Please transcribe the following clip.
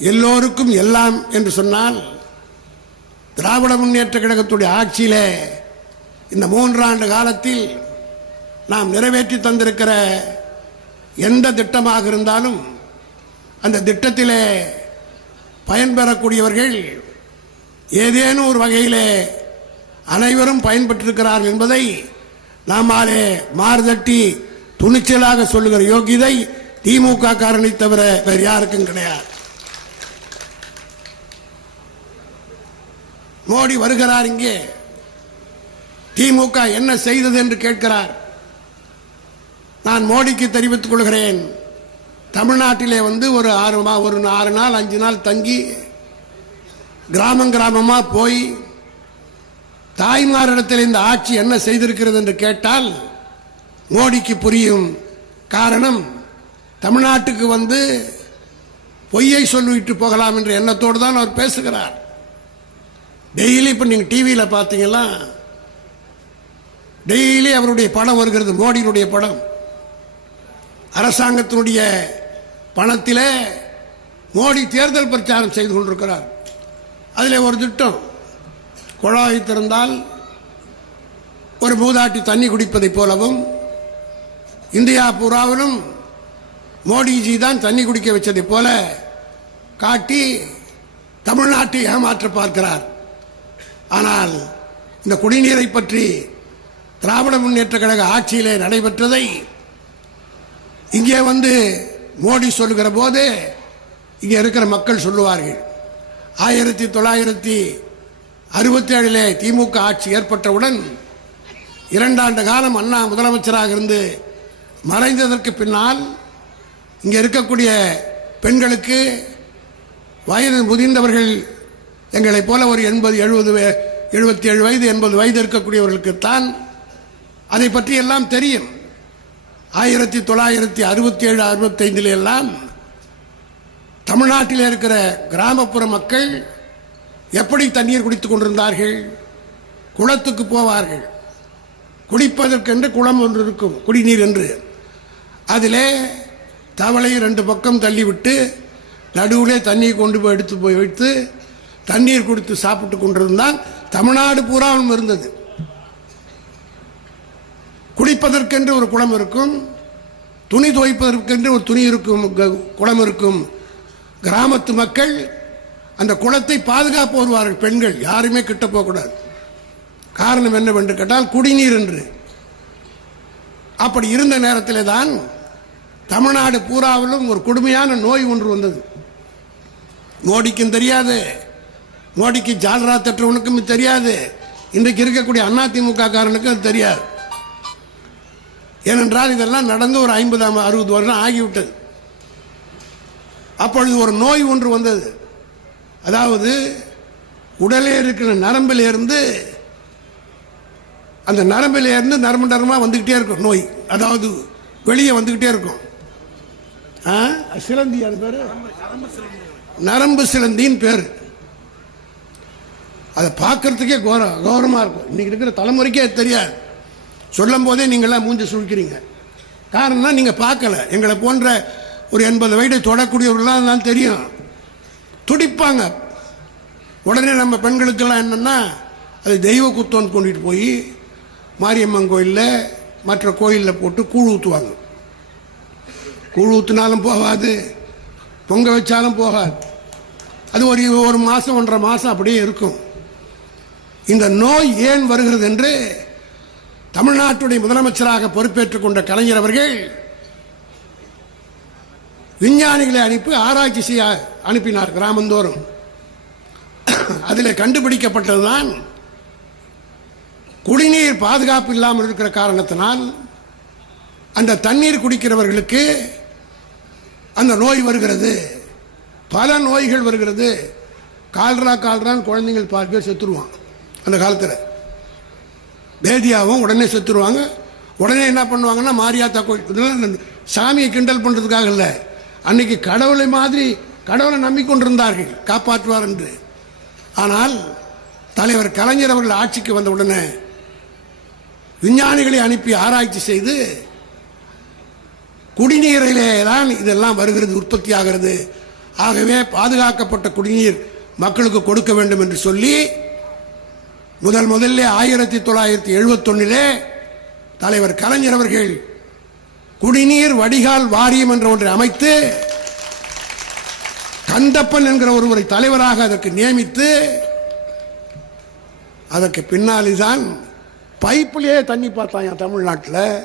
எல்லோருக்கும் எல்லாம் என்று சொன்னால் திராவிட முன்னேற்ற கழகத்துடைய ஆட்சியிலே இந்த மூன்றாண்டு காலத்தில் நாம் நிறைவேற்றி தந்திருக்கிற எந்த திட்டமாக இருந்தாலும் அந்த திட்டத்திலே பயன்பெறக்கூடியவர்கள் ஏதேனும் ஒரு வகையிலே அனைவரும் பயன்பெற்றிருக்கிறார்கள் என்பதை நாமாலே மாறுதட்டி துணிச்சலாக சொல்லுகிற யோகிதை திமுக காரனை தவிர வேறு யாருக்கும் கிடையாது. மோடி வருகிறார் இங்கே. திமுக என்ன செய்தது என்று கேட்கிறார். நான் மோடிக்கு தெரிவித்துக் கொள்கிறேன். தமிழ்நாட்டிலே வந்து ஒரு ஆறு மா ஒரு ஆறு நாள் அஞ்சு நாள் தங்கி கிராமம் கிராமமாக போய் தாய்மாரிடத்தில் இந்த ஆட்சி என்ன செய்திருக்கிறது என்று கேட்டால் மோடிக்கு புரியும் காரணம் தமிழ்நாட்டுக்கு வந்து பொய்யை சொல்லிவிட்டு போகலாம் என்ற எண்ணத்தோடு தான் அவர் பேசுகிறார். டெய்லி இப்போ நீங்கள் டிவியில் பார்த்தீங்கன்னா டெய்லி அவருடைய படம் வருகிறது மோடியினுடைய படம் அரசாங்கத்தினுடைய பணத்திலே மோடி தேர்தல் பிரச்சாரம் செய்து கொண்டிருக்கிறார். அதில் ஒரு திட்டம் குழாய் திறந்தால் ஒரு மூதாட்டி தண்ணி குடிப்பதைப் போலவும் இந்தியா பூராவிலும் மோடிஜி தான் தண்ணி குடிக்க வச்சதைப் போல காட்டி தமிழ்நாட்டை ஏமாற்ற பார்க்கிறார். ஆனால் இந்த குடிநீரை பற்றி திராவிட முன்னேற்ற கழக ஆட்சியிலே நடைபெற்றதை இங்கே வந்து மோடி சொல்லுகிற போது இங்கே இருக்கிற மக்கள் சொல்லுவார்கள். ஆயிரத்தி தொள்ளாயிரத்தி அறுபத்தி ஏழிலே திமுக ஆட்சி ஏற்பட்டவுடன் இரண்டாண்டு காலம் அண்ணா முதலமைச்சராக இருந்து மறைந்ததற்கு பின்னால் இங்கே இருக்கக்கூடிய பெண்களுக்கு வயது முதிர்ந்தவர்கள் எங்களைப் போல ஒரு எண்பது எழுபது எழுபத்தி ஏழு வயது எண்பது வயது இருக்கக்கூடியவர்களுக்குத்தான் அதை பற்றி எல்லாம் தெரியும். ஆயிரத்தி தொள்ளாயிரத்தி அறுபத்தி ஏழு அறுபத்தைந்தில் எல்லாம் தமிழ்நாட்டில் இருக்கிற கிராமப்புற மக்கள் எப்படி தண்ணீர் குடித்துக் கொண்டிருந்தார்கள்? குளத்துக்கு போவார்கள். குடிப்பதற்கென்று குளம் ஒன்று இருக்கும் குடிநீர் என்று. அதிலே தவளை ரெண்டு பக்கம் தள்ளிவிட்டு நடுவிலே தண்ணியை கொண்டு போய் எடுத்து போய் வைத்து தண்ணீர் கொடுத்து சாப்பிட்டு கொண்டிருந்தான் தமிழ்நாடு பூராவும் இருந்தது. குடிப்பதற்கென்று ஒரு குளம் இருக்கும் துணி துவைப்பதற்கென்று ஒரு துணி இருக்கும் குளம் இருக்கும். கிராமத்து மக்கள் அந்த குளத்தை பாதுகாப்பு வருவார்கள். பெண்கள் யாருமே கிட்ட போகக்கூடாது காரணம் என்னவென்று கேட்டால் குடிநீர் என்று. அப்படி இருந்த நேரத்திலே தான் தமிழ்நாடு பூராவிலும் ஒரு கொடுமையான நோய் ஒன்று வந்தது. மோடிக்கும் தெரியாது. மோடிக்கு ஜால்ரா தட்டுறவனுக்கும் தெரியாது. இன்றைக்கு இருக்கக்கூடிய அதிமுக காரனுக்கும் அது தெரியாது. ஏனென்றால் இதெல்லாம் நடந்து ஒரு ஐம்பது அறுபது வருடம் ஆகிவிட்டது. அப்பொழுது ஒரு நோய் ஒன்று வந்தது. அதாவது உடலே இருக்கிற நரம்பில் இருந்து அந்த நரம்பில் இருந்து நரம்பு நரம்பா வந்துகிட்டே இருக்கும் நோய். அதாவது வெளியே வந்துகிட்டே இருக்கும். ஆ? சிலந்தி அது பேரு? நரம்பு சிலந்தின்னு பேர். அதை பார்க்கறதுக்கே கோர கௌரவமாக இருக்கும். இன்றைக்கி இருக்கிற தலைமுறைக்கே அது தெரியாது. சொல்லும் போதே நீங்களாம் மூஞ்சி சுழிக்கிறீங்க காரணம்னா நீங்கள் பார்க்கல. எங்களை போன்ற ஒரு எண்பது வயதை தொடக்கூடியவர்களாக தான் தெரியும். துடிப்பாங்க. உடனே நம்ம பெண்களுக்கெல்லாம் என்னென்னா அது தெய்வ குத்தோன்னு கொண்டுட்டு போய் மாரியம்மன் கோயிலில் மற்ற கோயிலில் போட்டு கூழ் ஊற்றுவாங்க கூழ் ஊற்றினாலும் போகாது. பொங்க வச்சாலும் போகாது. அது ஒரு ஒரு மாதம் ஒன்றரை மாதம் அப்படியே இருக்கும். இந்த நோய் ஏன் வருகிறது என்று தமிழ்நாட்டுடைய முதலமைச்சராக பொறுப்பேற்றுக் கொண்ட கலைஞர் அவர்கள் விஞ்ஞானிகளை அனுப்பி ஆராய்ச்சி செய்ய அனுப்பினார் கிராமந்தோறும். அதில் கண்டுபிடிக்கப்பட்டதுதான் குடிநீர் பாதுகாப்பு இல்லாமல் இருக்கிற காரணத்தினால் அந்த தண்ணீர் குடிக்கிறவர்களுக்கு அந்த நோய் வருகிறது. பல நோய்கள் வருகிறது. கால்ரா கால்ரான்னு குழந்தைங்கள் பால் பேர் செத்துருவான் அந்த காலத்தில். பேதியாவும் உடனே செத்துருவாங்க. உடனே என்ன பண்ணுவாங்கன்னா மாரியாத்தா கோயில் இதெல்லாம் சாமியை கிண்டல் பண்ணுறதுக்காக இல்லை. அன்னைக்கு கடவுளை மாதிரி கடவுளை நம்பிக்கொண்டிருந்தார்கள் காப்பாற்றுவார் என்று. ஆனால் தலைவர் கலைஞர் அவர்கள் ஆட்சிக்கு வந்த உடனே விஞ்ஞானிகளை அனுப்பி ஆராய்ச்சி செய்து குடிநீரிலே தான் இதெல்லாம் வருகிறது உற்பத்தி ஆகிறது. ஆகவே பாதுகாக்கப்பட்ட குடிநீர் மக்களுக்கு கொடுக்க வேண்டும் என்று சொல்லி முதல் முதல்ல ஆயிரத்தி தொள்ளாயிரத்தி எழுபத்தொன்னிலே தலைவர் கலைஞர் அவர்கள் குடிநீர் வடிகால் வாரியம் என்ற ஒன்றை அமைத்து கந்தப்பன் என்கிற ஒருவரை தலைவராக அதற்கு நியமித்து அதற்கு பின்னால்தான் பைப்பிலேயே தண்ணி பார்த்தாங்க தமிழ்நாட்டில்.